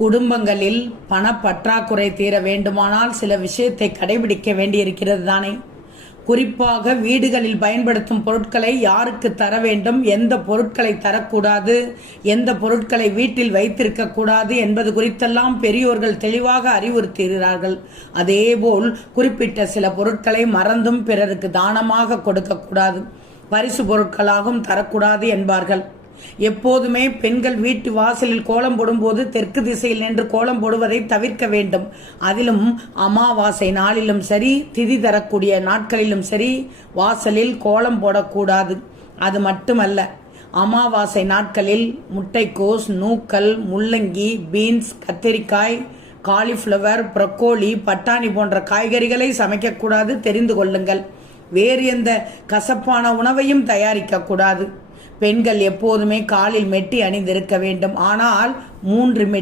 குடும்பங்களில் பணப்பற்றாக்குறை தீர வேண்டுமானால் சில விஷயத்தை கடைபிடிக்க வேண்டியிருக்கிறது தானே. குறிப்பாக வீடுகளில் பயன்படுத்தும் பொருட்களை யாருக்கு தர வேண்டும், எந்த பொருட்களை தரக்கூடாது, எந்த பொருட்களை வீட்டில் வைத்திருக்க கூடாது என்பது குறித்தெல்லாம் பெரியோர்கள் தெளிவாக அறிவுறுத்துகிறார்கள். அதேபோல் குறிப்பிட்ட சில பொருட்களை மறந்தும் பிறருக்கு தானமாக கொடுக்கக்கூடாது, பரிசு பொருட்களாகவும் தரக்கூடாது என்பார்கள். எப்போதுமே பெண்கள் வீட்டு வாசலில் கோலம் போடும்போது தெற்கு திசையில் நின்று கோலம் போடுவதை தவிர்க்க வேண்டும். அதிலும் அமாவாசை நாளிலும் சரி, திதி தரக்கூடிய நாட்களிலும் சரி, வாசலில் கோலம் போடக்கூடாது. அது மட்டுமல்ல, அமாவாசை நாட்களில் முட்டைக்கோஸ், நூக்கல், முள்ளங்கி, பீன்ஸ், கத்திரிக்காய், காலிஃப்ளவர், ப்ரொக்கோலி, பட்டாணி போன்ற காய்கறிகளை சமைக்கக்கூடாது, தெரிந்து கொள்ளுங்கள். வேறு எந்த கசப்பான உணவையும் தயாரிக்கக்கூடாது. பெண்கள் எப்போதுமே காலில் மெட்டி அணிந்திருக்க வேண்டும். ஆனால் 3 மெட்டி